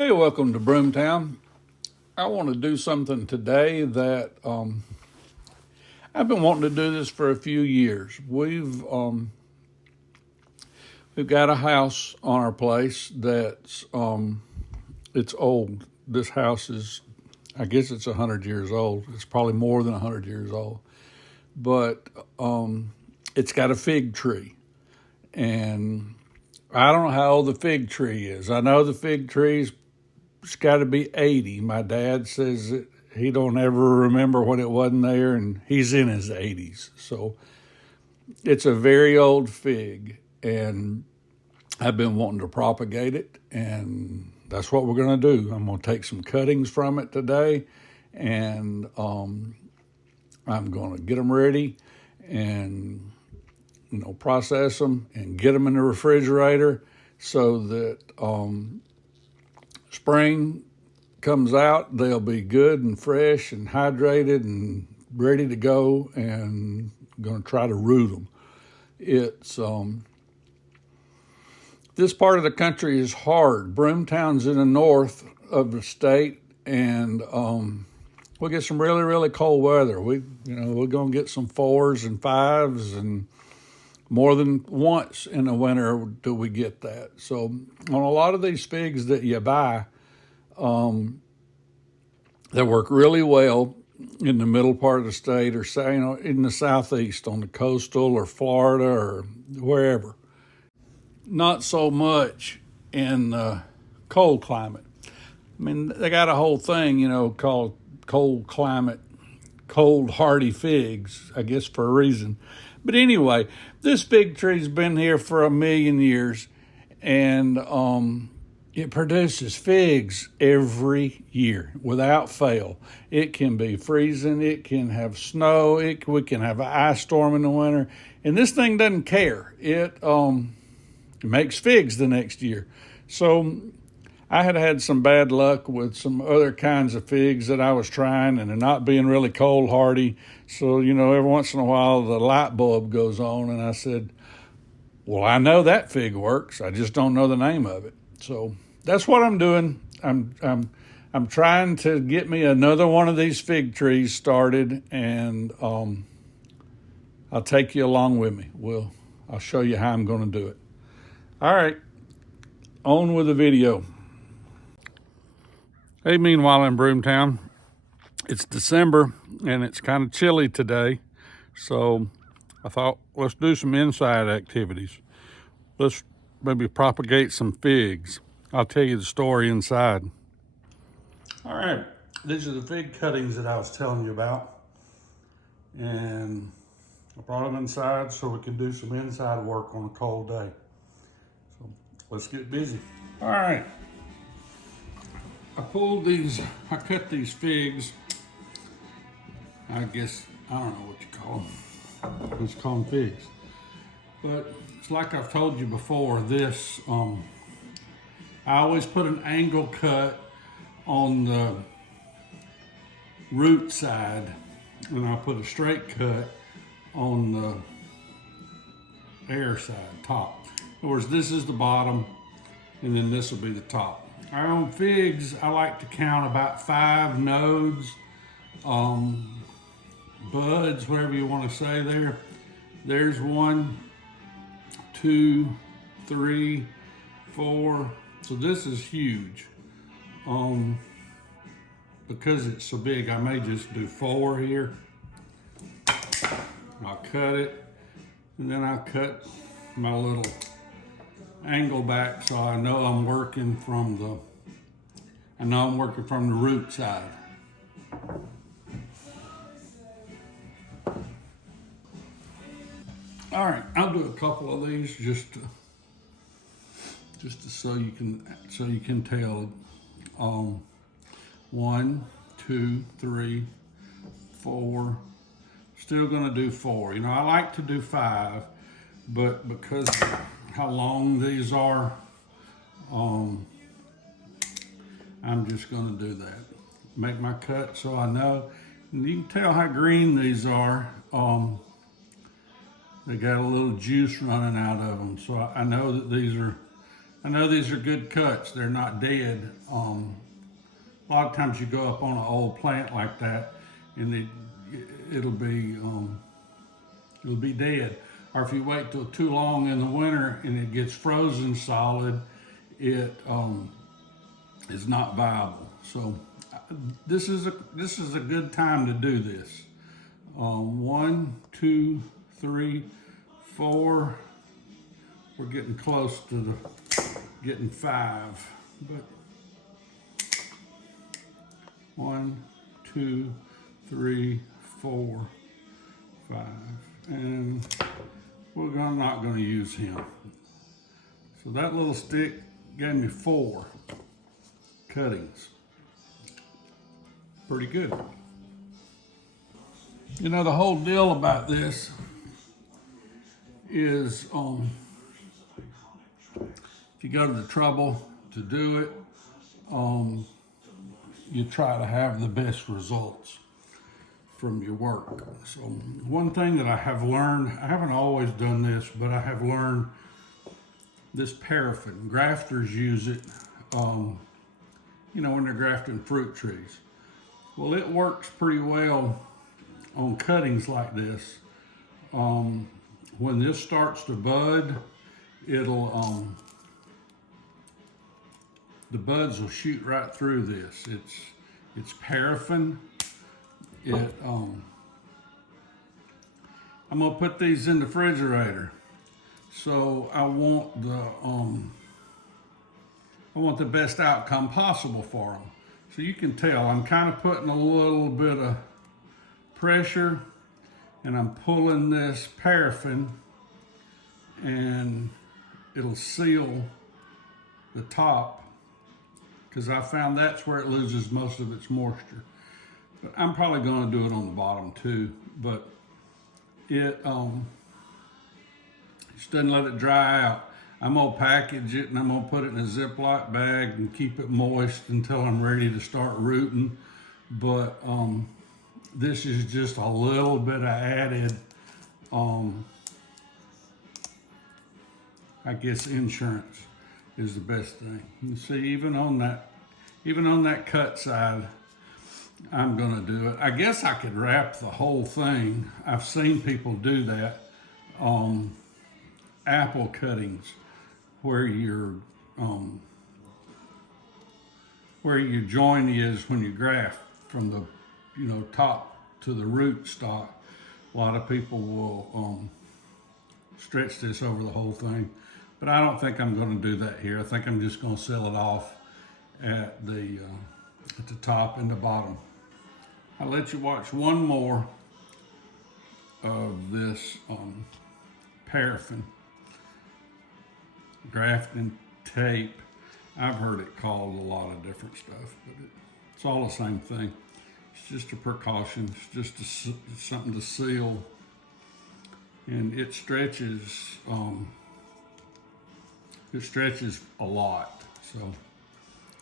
Hey, welcome to Broomtown. I want to do something today that I've been wanting to do this for a few years. We've got a house on our place that's it's old. This house is, I guess it's 100 years old. It's probably more than 100 years old, but it's got a fig tree, and I don't know how old the fig tree is. I know the fig tree's it's got to be 80. My dad says that he don't ever remember when it wasn't there, and he's in his 80s. So it's a very old fig, and I've been wanting to propagate it, and that's what we're going to do. I'm going to take some cuttings from it today, and I'm going to get them ready and process them and get them in the refrigerator so that spring comes out, they'll be good and fresh and hydrated and ready to go, and I'm going to try to root them. It's this part of the country is hard. Broomtown's in the north of the state, and we'll get some really, really cold weather. We're going to get some 4s and 5s, and more than once in the winter do we get that. So on a lot of these figs that you buy, that work really well in the middle part of the state, or say, in the southeast on the coastal or Florida or wherever. Not so much in cold climate. I mean, they got a whole thing, called cold climate, cold hardy figs, I guess for a reason. But anyway, this fig tree's been here for 1,000,000 years, and it produces figs every year without fail. It can be freezing, it can have snow, we can have an ice storm in the winter, and this thing doesn't care. It makes figs the next year. So I had some bad luck with some other kinds of figs that I was trying, and they're not being really cold hardy. So, every once in a while the light bulb goes on, and I said, well, I know that fig works. I just don't know the name of it. So that's what I'm doing. I'm trying to get me another one of these fig trees started, and I'll take you along with me. I'll show you how I'm going to do it. All right, on with the video. Hey, meanwhile in Broomtown, it's December and it's kind of chilly today, so I thought let's do some inside activities. Let's maybe propagate some figs. I'll tell you the story inside. All right, these are the fig cuttings that I was telling you about, and I brought them inside so we can do some inside work on a cold day. So let's get busy. All right, I cut these figs. I guess, I don't know what you call them. Let's call them figs. But it's like I've told you before, this, I always put an angle cut on the root side, and I put a straight cut on the air side, top. In other words, this is the bottom, and then this will be the top. On figs, I like to count about 5 nodes, buds, whatever you want to say there. There's 1, 2, 3, 4. So this is huge. Because it's so big, I may just do 4 here. I'll cut it, and then I'll cut my little angle back so I know I'm working from the root side. All right, I'll do a couple of these just so you can tell. 1, 2, 3, 4. Still gonna do 4. I like to do 5, but because of how long these are, I'm just gonna do that. Make my cut so I know. And you can tell how green these are. They got a little juice running out of them, so I know that these are I know these are good cuts. They're not dead. A lot of times you go up on an old plant like that, and it'll be dead. Or if you wait till too long in the winter and it gets frozen solid, it is not viable. So this is a good time to do this. 1, 2, 3, 4. We're getting close to getting 5, but 1, 2, 3, 4, 5, and we're not going to use him. So that little stick gave me 4 cuttings. Pretty good. You know, the whole deal about this is if you go to the trouble to do it, you try to have the best results from your work. So one thing that I have learned, I haven't always done this, but I have learned this paraffin. Grafters use it, you know, when they're grafting fruit trees. Well, it works pretty well on cuttings like this. When this starts to bud, it'll, the buds will shoot right through this. It's paraffin. I'm gonna put these in the refrigerator. So I want the best outcome possible for them. So you can tell I'm kind of putting a little bit of pressure, and I'm pulling this paraffin, and it'll seal the top, because I found that's where it loses most of its moisture. But I'm probably going to do it on the bottom too, but it just doesn't let it dry out. I'm gonna package it and I'm gonna put it in a Ziploc bag and keep it moist until I'm ready to start rooting. But this is just a little bit of added, I guess insurance is the best thing. You see, even on that cut side, I'm gonna do it. I guess I could wrap the whole thing. I've seen people do that. Apple cuttings, where your joint is when you graft from the top to the root stock. A lot of people will stretch this over the whole thing, but I don't think I'm going to do that here. I think I'm just going to seal it off at the top and the bottom. I'll let you watch one more of this paraffin grafting tape. I've heard it called a lot of different stuff, but it's all the same thing. It's just a precaution. It's just something to seal, and it stretches. It stretches a lot, so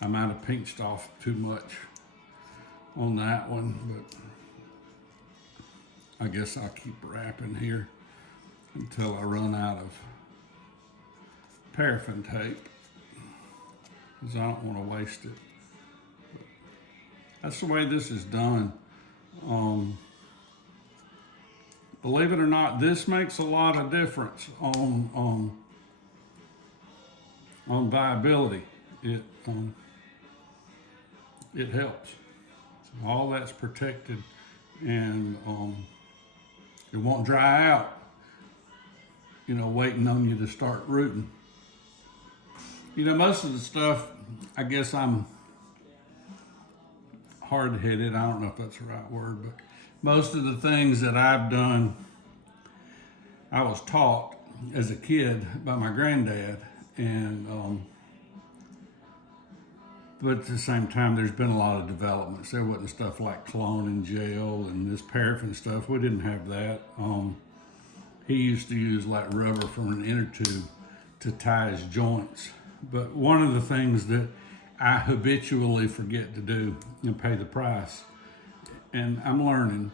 I might have pinched off too much on that one, but I guess I'll keep wrapping here until I run out of paraffin tape, because I don't want to waste it. But that's the way this is done. Believe it or not, this makes a lot of difference on viability. It helps. So all that's protected, and it won't dry out, waiting on you to start rooting. Most of the stuff, I guess I'm hard-headed. I don't know if that's the right word, but most of the things that I've done, I was taught as a kid by my granddad, and but at the same time, there's been a lot of developments. There wasn't stuff like cloning gel and this paraffin stuff. We didn't have that. He used to use like rubber from an inner tube to tie his joints. But one of the things that I habitually forget to do and pay the price, and I'm learning.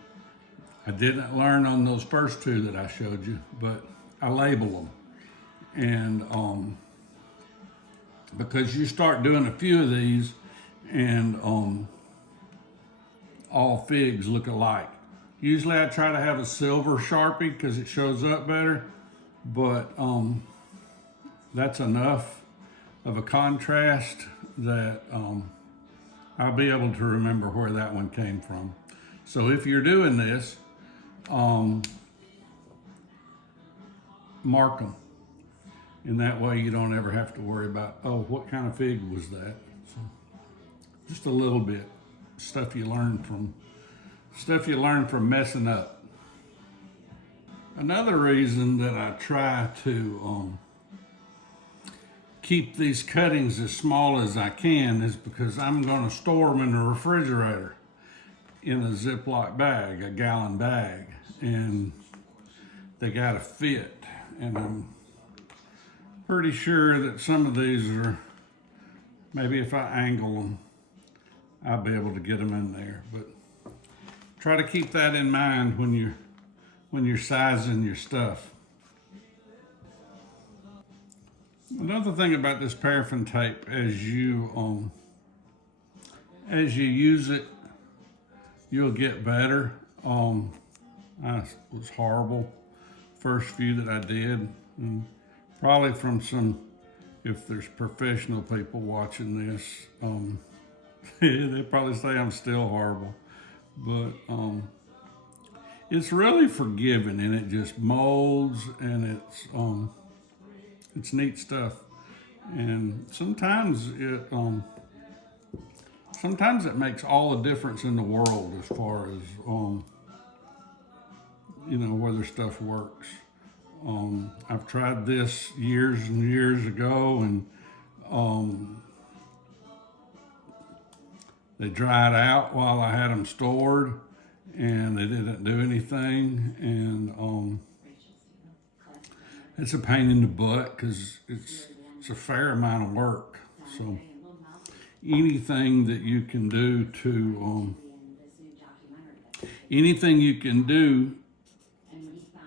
I didn't learn on those first two that I showed you, but I label them. And because you start doing a few of these and all figs look alike. Usually I try to have a silver Sharpie because it shows up better, but that's enough of a contrast that I'll be able to remember where that one came from. So if you're doing this, mark them. And that way you don't ever have to worry about, oh, what kind of fig was that? So just a little bit, stuff you learn from messing up. Another reason that I try to keep these cuttings as small as I can is because I'm going to store them in the refrigerator in a Ziploc bag, a gallon bag, and they got to fit. And I'm pretty sure that some of these are, maybe if I angle them, I'll be able to get them in there. But try to keep that in mind when you're sizing your stuff. Another thing about this paraffin tape, as you use it, you'll get better. I was horrible first few that I did, and probably from some, if there's professional people watching this, they probably say I'm still horrible, but it's really forgiving, and it just molds, and it's neat stuff. And sometimes it makes all the difference in the world as far as whether stuff works. I've tried this years and years ago, and they dried out while I had them stored, and they didn't do anything. And it's a pain in the butt because it's a fair amount of work. So anything that you can do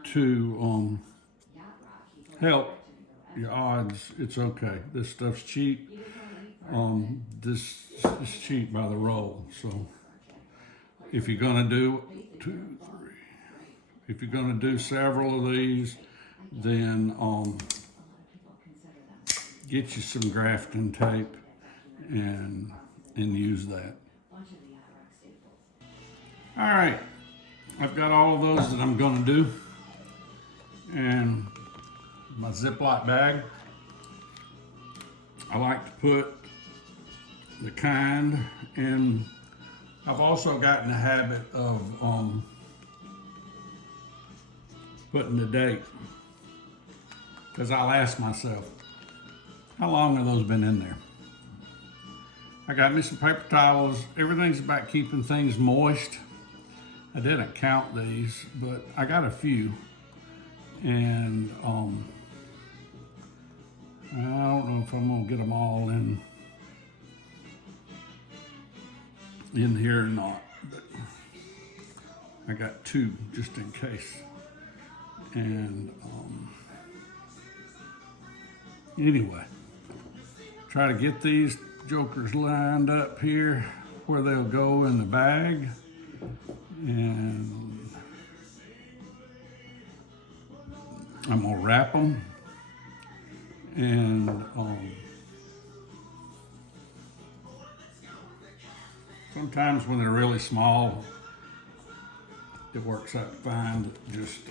to help your odds, it's okay. This stuff's cheap. This is cheap by the roll. So if you're gonna do if you're gonna do several of these, then get you some grafting tape and use that. All right, I've got all of those that I'm gonna do, and my Ziploc bag. I like to put the kind, and I've also gotten the habit of putting the date, because I'll ask myself, how long have those been in there? I got me some paper towels. Everything's about keeping things moist. I didn't count these, but I got a few, and I don't know if I'm gonna get them all in here or not, but I got two just in case. And anyway, try to get these jokers lined up here where they'll go in the bag, and I'm gonna wrap them, and sometimes when they're really small, it works out fine. Just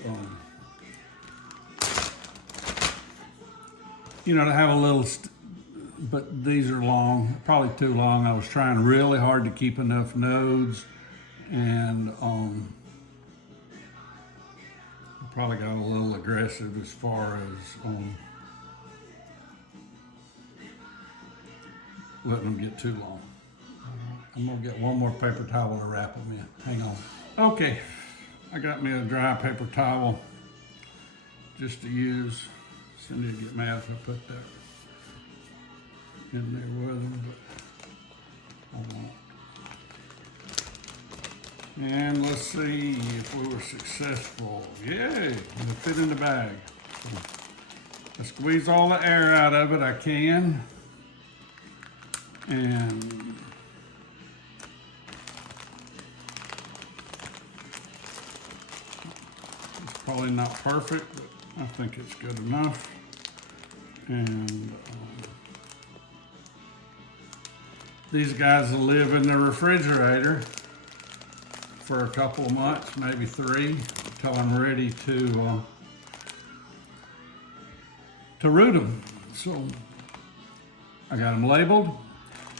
to have a little, but these are long, probably too long. I was trying really hard to keep enough nodes, and probably got a little aggressive as far as letting them get too long. I'm gonna get one more paper towel to wrap them in. Hang on. Okay, I got me a dry paper towel just to use. Cindy would get mad if I put that in there with them, but I won't. And let's see if we were successful. Yay, it fit in the bag. So I squeeze all the air out of it I can. And it's probably not perfect, but I think it's good enough. And these guys will live in the refrigerator for a couple of months, maybe 3, until I'm ready to root them. So I got them labeled,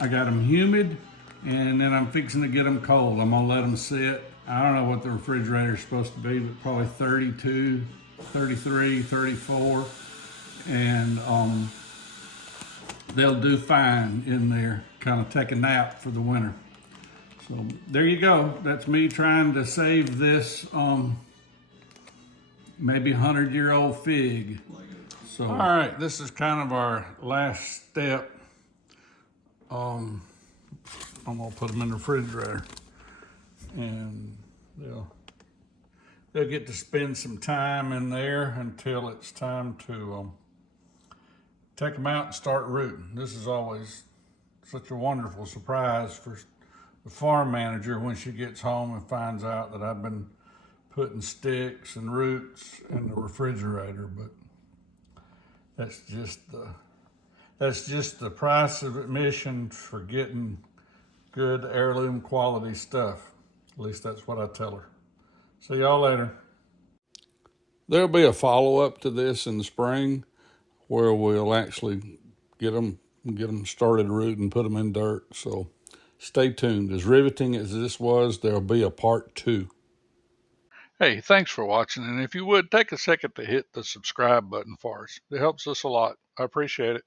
I got them humid, and then I'm fixing to get them cold. I'm gonna let them sit. I don't know what the refrigerator is supposed to be, but probably 32, 33, 34. And they'll do fine in there, kind of take a nap for the winter. So there you go. That's me trying to save this maybe 100-year-old fig. So all right, this is kind of our last step. I'm gonna put them in the refrigerator, and they'll get to spend some time in there until it's time to take them out and start rooting. This is always such a wonderful surprise for the farm manager when she gets home and finds out that I've been putting sticks and roots in the refrigerator. But that's just the price of admission for getting good heirloom quality stuff. At least that's what I tell her. See y'all later. There'll be a follow-up to this in the spring where we'll actually get them started rooting, put them in dirt. So stay tuned. As riveting as this was, there'll be a part 2. Hey, thanks for watching. And if you would, take a second to hit the subscribe button for us. It helps us a lot. I appreciate it.